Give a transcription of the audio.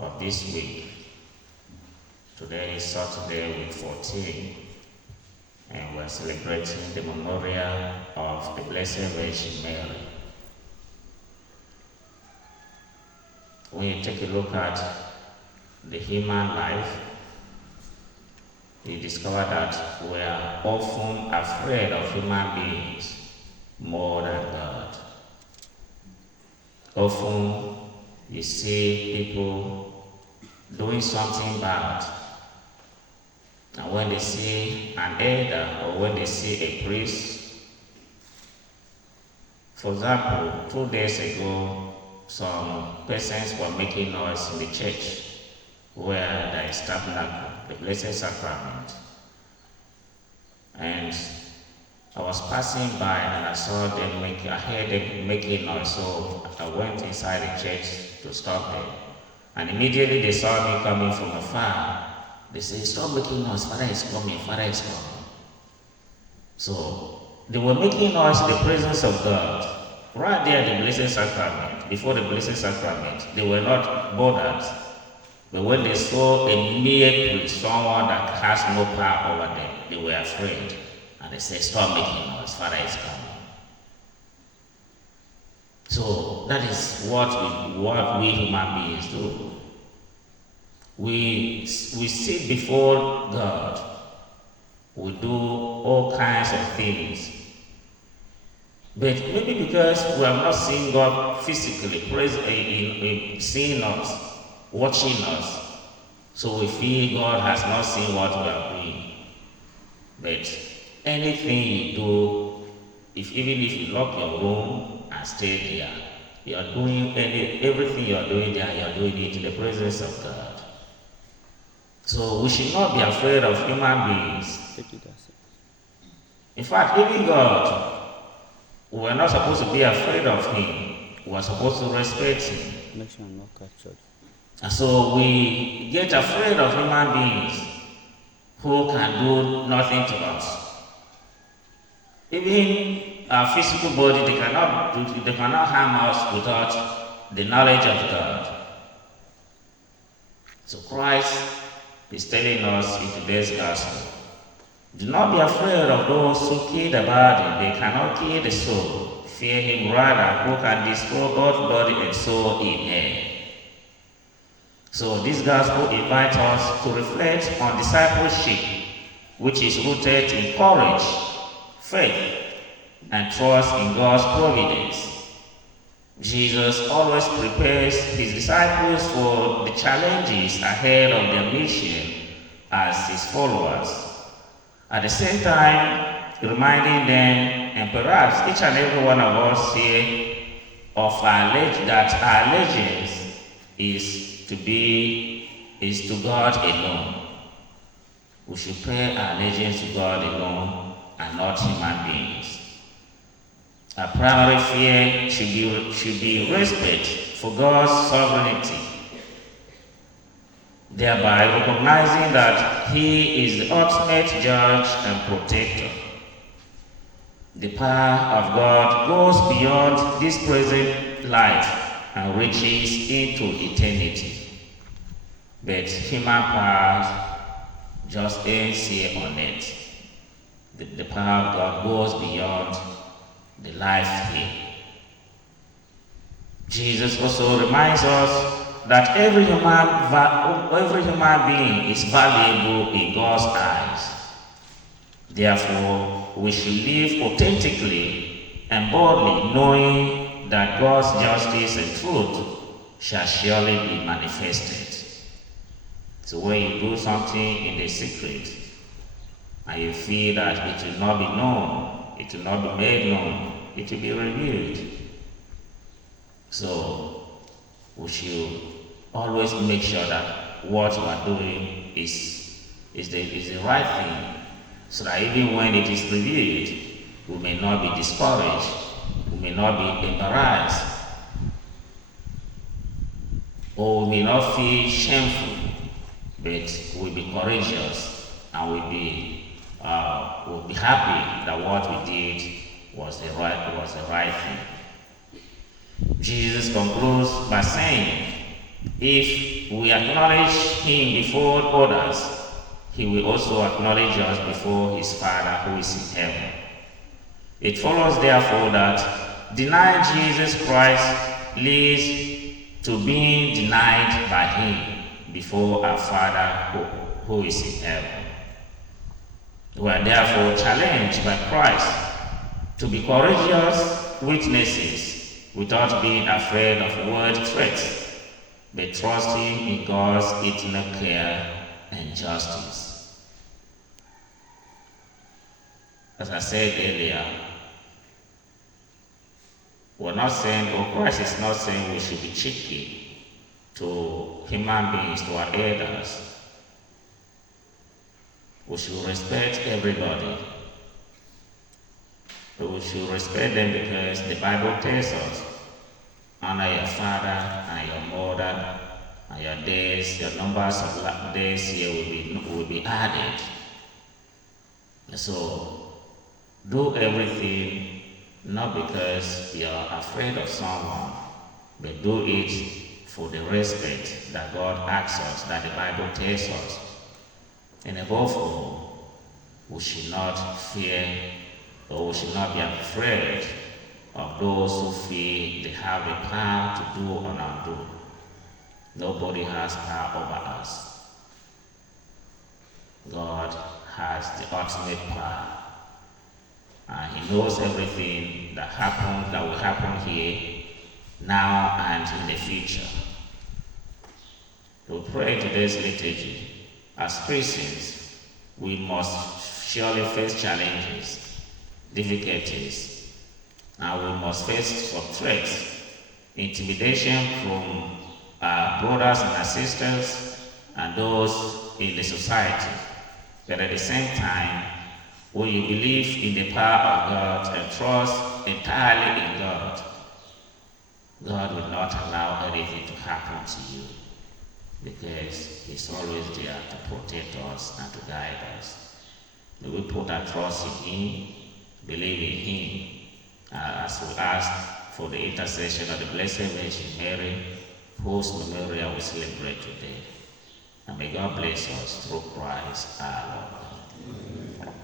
of this week. Today is Saturday, week 14, and we're celebrating the memorial of the Blessed Virgin Mary. When you take a look at the human life, you discover that we are often afraid of human beings more than God. Often you see people doing something bad, and when they see an elder or when they see a priest, for example, 2 days ago, some persons were making noise in the church where there is tabernacle, the Blessed Sacrament. And I was passing by and I heard them making noise, so I went inside the church to stop them. And immediately they saw me coming from afar. They said, "Stop making noise, Father is coming, Father is coming." So they were making noise in the presence of God. Right there at the Blessed Sacrament, before the Blessed Sacrament, they were not bothered. But when they saw a mere priest, someone that has no power over them, they were afraid. And they said, "Stop making noise, Father is coming." So that is what we human beings do. We sit before God. We do all kinds of things. But maybe because we have not seen God physically, seeing us, watching us, so we feel God has not seen what we are doing. But anything you do, even if you lock your room and stay there, you are doing everything you are doing there, you are doing it in the presence of God. So we should not be afraid of human beings. In fact, even God, we are not supposed to be afraid of him. We are supposed to respect him. And so we get afraid of human beings who can do nothing to us. Even our physical body, they cannot harm us without the knowledge of God. So Christ is telling us in today's gospel, do not be afraid of those who kill the body, they cannot kill the soul. Fear him rather, who can destroy both body and soul in hell. So this gospel invites us to reflect on discipleship, which is rooted in courage, faith, and trust in God's providence. Jesus always prepares his disciples for the challenges ahead of their mission as his followers. At the same time, reminding them, and perhaps each and every one of us here, that our allegiance is to God alone. We should pay our allegiance to God alone and not human beings. Our primary fear should be respect for God's sovereignty, thereby recognizing that he is the ultimate judge and protector. The power of God goes beyond this present life and reaches into eternity. But human power just ends here on earth. The power of God goes beyond the life here. Jesus also reminds us that every human being is valuable in God's eyes. Therefore, we should live authentically and boldly, knowing that God's justice and truth shall surely be manifested. So when you do something in the secret, and you feel that it will not be known, it will not be made known, it will be revealed. So we should always make sure that what we are doing is the right thing, so that even when it is revealed, we may not be discouraged, we may not be embarrassed, or we may not feel shameful, but we'll be courageous and we'll be happy that what we did was the right thing. Jesus concludes by saying, If we acknowledge him before others, he will also acknowledge us before his Father who is in heaven. It follows therefore that denying Jesus Christ leads to being denied by him before our Father who is in heaven. We are therefore challenged by Christ to be courageous witnesses without being afraid of word threats, but trusting in God's eternal care and justice. As I said earlier, we're not saying, or Christ is not saying we should be cheeky to human beings, to our elders. We should respect everybody. But we should respect them because the Bible tells us, honor your father and your mother, and your days, your numbers of days here will be added. So, do everything not because you're afraid of someone, but do it for the respect that God asks us, that the Bible tells us. And above all, we should not fear, or we should not be afraid of those who feel they have the power to do or not do. Nobody has power over us. God has the ultimate power. And he knows everything that will happen here, now and in the future. We pray today's liturgy. As Christians, we must surely face challenges, difficulties, and we must face some threats, intimidation from our brothers and our sisters and those in the society. But at the same time, when you believe in the power of God and trust entirely in God, God will not allow anything to happen to you, because he's always there to protect us and to guide us. May we put our trust in him, believe in him, as we ask for the intercession of the Blessed Virgin Mary, whose memorial we celebrate today. And may God bless us through Christ our Lord.